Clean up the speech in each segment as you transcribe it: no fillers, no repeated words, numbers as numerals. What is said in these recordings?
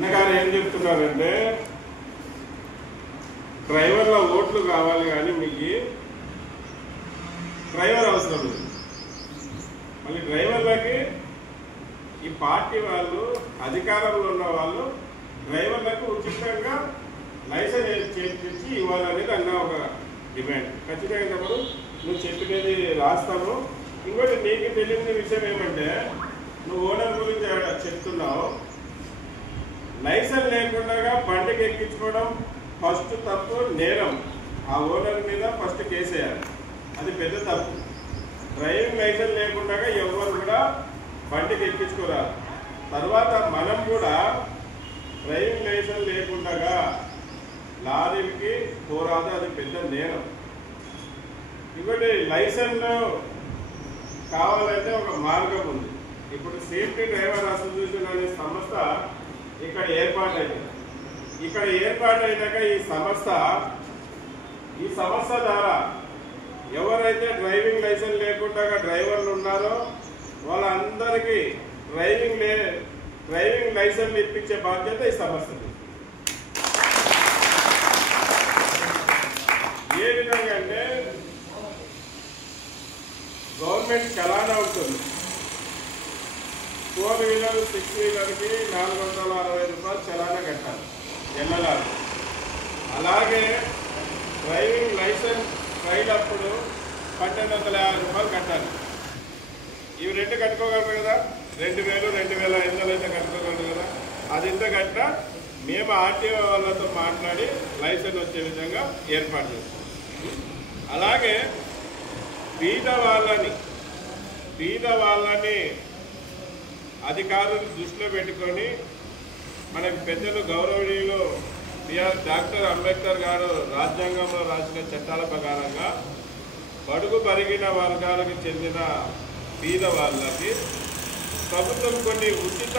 అన్నగారు ఏం చెప్తున్నారంటే డ్రైవర్ల ఓట్లు కావాలి కానీ మీకు డ్రైవర్ అవసరం లేదు. మళ్ళీ డ్రైవర్లకి ఈ పార్టీ వాళ్ళు అధికారంలో ఉన్న వాళ్ళు డ్రైవర్లకు ఉచితంగా లైసెన్స్ చేయించి ఇవ్వాలనేది అన్న ఒక డిమాండ్. ఖచ్చితంగా నువ్వు చెప్పినది రాస్తాము. ఇంకోటి నీకు తెలియని విషయం ఏమంటే నువ్వు ఓనర్ గురించి చెప్తున్నావు. లైసెన్స్ లేకుండా బండికి ఎక్కించుకోవడం ఫస్ట్ తప్పు, నేరం. ఆ ఓనర్ మీద ఫస్ట్ కేసేయాలి, అది పెద్ద తప్పు. డ్రైవింగ్ లైసెన్స్ లేకుండా ఎవరు కూడా బండికి ఎక్కించుకోరారు. తర్వాత మనం కూడా డ్రైవింగ్ లైసెన్స్ లేకుండా లారీలకి పోరాదు, అది పెద్ద నేరం. ఇంకోటి లైసెన్స్ కావాలంటే ఒక మార్గం ఉంది. ఇప్పుడు సేఫ్టీ డ్రైవర్ అసోసియేషన్ అనే సంస్థ ఇక్కడ ఏర్పాటైంది. ఇక్కడ ఏర్పాటైనాక ఈ సంస్థ ద్వారా ఎవరైతే డ్రైవింగ్ లైసెన్స్ లేకుండా డ్రైవర్లు ఉన్నారో వాళ్ళందరికీ డ్రైవింగ్ లైసెన్స్ ఇప్పించే బాధ్యత ఈ సంస్థది. ఏ విధంగా అంటే గవర్నమెంట్ చలానా ఉంటుంది. 4 వీలర్ 6 వీలర్కి 460 రూపాయలు చలానా కట్టాలి ఎల్లలారు. అలాగే డ్రైవింగ్ లైసెన్స్ రైడ్ అప్పుడు 1250 రూపాయలు కట్టాలి. ఇవి రెండు కట్టుకోగలరు కదా, 2000 2500 అయితే కట్టుకోగలరు కదా. అది ఇంత కట్టినా మేము ఆర్టీఓ వాళ్ళతో మాట్లాడి లైసెన్స్ వచ్చే విధంగా ఏర్పాటు చేస్తాం. అలాగే పేద వాళ్ళని అధికారులు దృష్టిలో పెట్టుకొని మనకి పెద్దలు గౌరవనీయులు డాక్టర్ అంబేద్కర్ గారు రాజ్యాంగంలో రాసిన చట్టాల ప్రకారంగా బడుగు బరిగిన వర్గాలకు చెందిన పేద వాళ్ళకి ప్రభుత్వం కొన్ని ఉచిత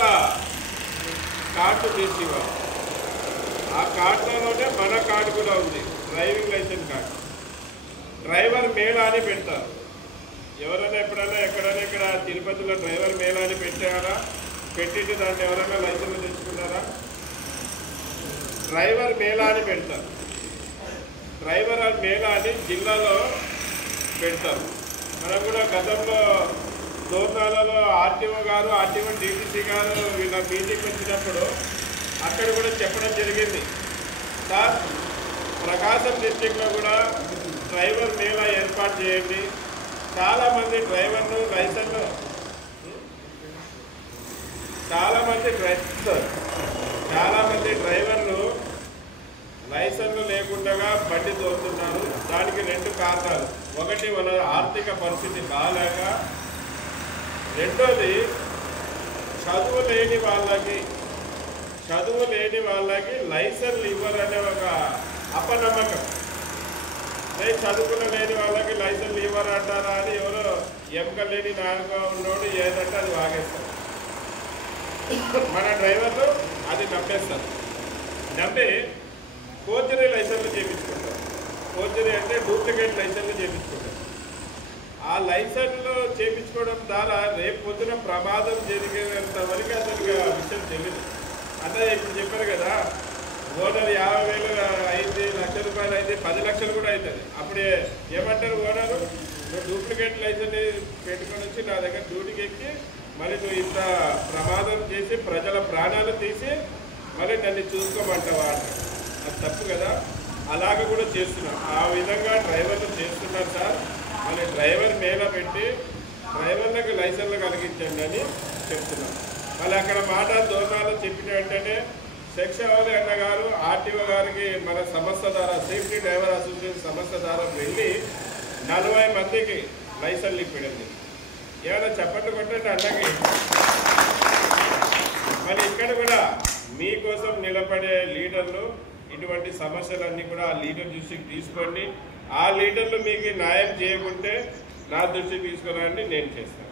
కార్డు చేసి ఇవ్వాలి. ఆ కార్డులోనే మన కార్డు కూడా ఉంది, డ్రైవింగ్ లైసెన్స్ కార్డు. డ్రైవర్ మేళా అని పెడతారు. ఎవరైనా ఎప్పుడైనా ఎక్కడైనా ఇక్కడ తిరుపతిలో డ్రైవర్ మేళా అని పెట్టారా? పెట్టింది దాంట్లో ఎవరైనా లైసెన్స్ తెచ్చుకున్నారా? డ్రైవర్ మేళా అని పెడతారు. డ్రైవర్ మేళా అని జిల్లాలో పెడతారు. మనం కూడా గతంలో దోర్నాలలో ఆర్టీఓ డీటీసీ గారు వీళ్ళ మీటింగ్ వచ్చినప్పుడు అక్కడ కూడా చెప్పడం జరిగింది. సార్, ప్రకాశం డిస్టిక్లో కూడా డ్రైవర్ మేళా ఏర్పాటు చేయండి. చాలామంది డ్రైవర్లు లైసెన్లు లేకుండా బండి తోలుతున్నారు. దానికి 2 కారణాలు. ఒకటి వాళ్ళ ఆర్థిక పరిస్థితి బాగాలేక, రెండోది చదువు లేని వాళ్ళకి లైసెన్లు ఇవ్వరనే ఒక అపనమ్మకం. చదువుకున్న లేని వాళ్ళకి లైసెన్లు ఇవ్వరంటారా అని ఎవరో ఎంక లేని నాలుగా ఉన్నోడు ఏదంటే అది వాగేస్తారు. మన డ్రైవర్లు అది నమ్మేస్తారు. నమ్మి ఫోర్జరీ లైసెన్లు చేయించుకుంటారు. ఫోర్జరీ అంటే డూప్లికేట్ లైసెన్లు చేయించుకుంటారు. ఆ లైసెన్లు చేయించుకోవడం ద్వారా రేపు పొద్దున ప్రమాదం జరిగేంత వరకు అతనికి ఆ విషయం తెలియదు. అంటే ఇప్పుడు చెప్పారు కదా, ఓనర్ 50,000 అయింది, ₹1,00,000 అయింది, 10 లక్షలు కూడా అవుతుంది. అప్పుడు ఏమంటారు ఓనరు, నువ్వు డూప్లికేట్ లైసెన్స్ పెట్టుకొని వచ్చి నా దగ్గర డ్యూటీకి ఎక్కి మరి నువ్వు ఇంత ప్రమాదం చేసి ప్రజల ప్రాణాలు తీసి మరి నన్ను చూసుకోమంటావా అంటారు. అది తప్పు కదా. అలాగే కూడా చేస్తున్నాం. ఆ విధంగా డ్రైవర్లు చేస్తున్నారు సార్. మళ్ళీ డ్రైవర్ మేళ పెట్టి డ్రైవర్లకు లైసెన్లు కలిగించండి అని చెప్తున్నాం. మళ్ళీ అక్కడ మాట దోర్నాలు చెప్పిన వెంటనే శిక్షావళి అన్న గారు ఆర్టీఓ గారికి మన సంస్థ ద్వారా సేఫ్టీ డ్రైవర్ అసోసియేషన్ సంస్థ ద్వారా వెళ్ళి 40 మందికి లైసెన్లు ఇప్పింది. ఏమైనా చప్పట్లు కొట్టండి అన్నకి. మరి ఇక్కడ కూడా మీకోసం నిలబడే లీడర్లు ఇటువంటి సమస్యలన్నీ కూడా ఆ లీడర్ దృష్టికి తీసుకోండి. ఆ లీడర్లు మీకు న్యాయం చేయకుంటే నా దృష్టికి తీసుకురండి, నేను చేస్తాను.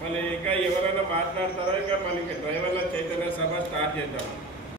మళ్ళీ ఇంకా ఎవరైనా మాట్లాడతారా? ఇంకా మనకి డ్రైవర్ల చైతన్య సభ స్టార్ట్ చేద్దాం.